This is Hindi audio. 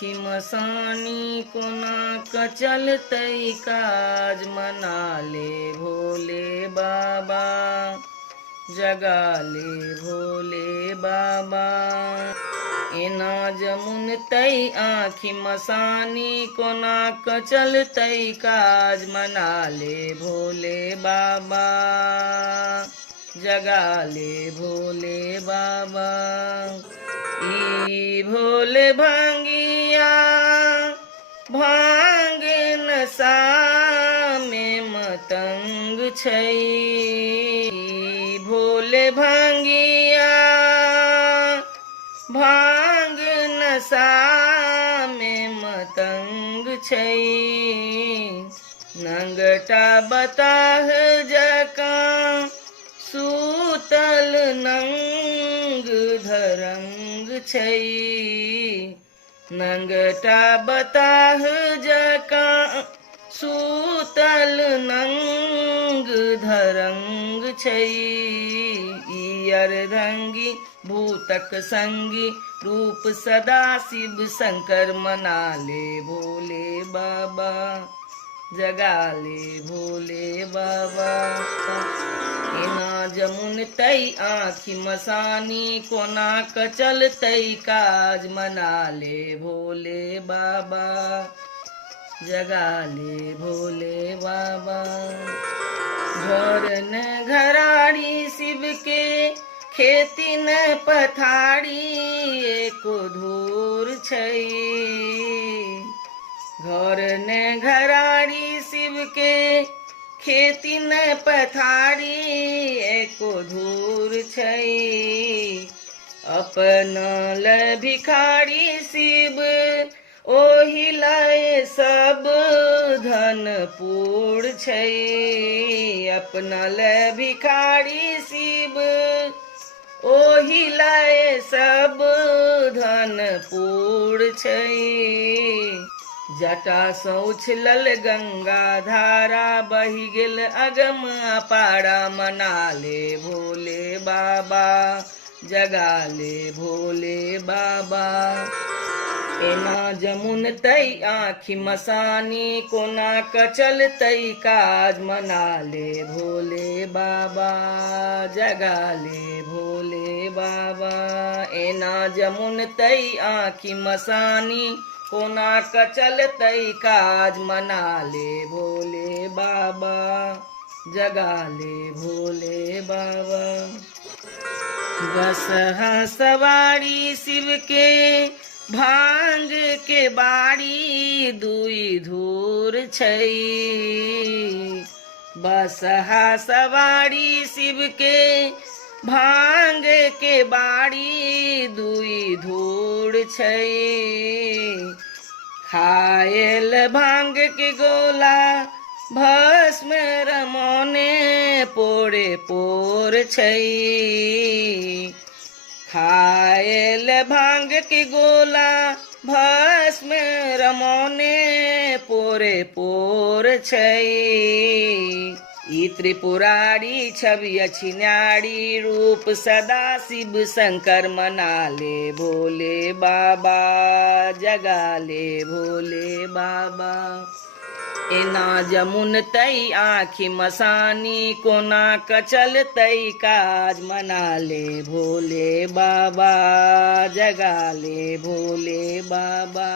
आँखि मसानी कोना क चलतै काज मना ले भोले बाबा जगा ले भोले बाबा। एना जमुन तई आँखि मसानी कोना क चलतै काज मना ले भोले बाबा जगा ले भोले बाबा। ई भोले भांगिया भांग नशा में मतंग छै। भोले भांगिया भांग नशा में मतंग छै। नंगटा बताह जकाँ सूतल नंग धरंग छै। नंगटा बताह जकाँ सूतल नंग धरंग छै। ई अर्धंगी भूतक संगी रूप सदा शिव शंकर मना ले भोले बाबा जगा ले भोले बाबा। एना जमुन तई आँखि मसानी कोना क चलतै काज मना ले भोले बाबा जगा ले भोले बाबा। घर न घराड़ी शिव के खेती न पथारी एको धूर छै। घर न घराड़ी शिव के खेती न पथारी एको धूर छै। अपना ल भिखारी शिव ओहि लय सब धन पूर छै। अपना ल भिखारी शिव ओहि लय सब धन पूर छै। जटा सँ उछलल गंगा धारा बहि गेल अगम अपारा मना ले भोले बाबा जगा ले भोले बाबा। एना जमुन तई आँखि मसानी कोना क चलतै काज मना ले भोले बाबा जगा ले भोले बाबा। एना जमुन तई आँखि मसानी कोना क चलतै काज मना ले भोले बाबा जगा ले भोले बाबा। बसहा सवारी शिव के भांग के बाड़ी दुई धूर छै। बसहा सवारी शिव के भांग के बाड़ी दुई धूर छै। खायल भांग के गोला भस्म रमोने पोरे पोर छै। खायल भांग के गोला भस्म रमोने पोरे पोर छै। ई त्रिपुरारी छवि अछि न्यारी रूप सदा शिव शंकर मना ले भोले बाबा जगा ले भोले बाबा। एना जमुन तई आँखि मसानी कोना क चलतै काज मना ले भोले बाबा जगा ले भोले बाबा।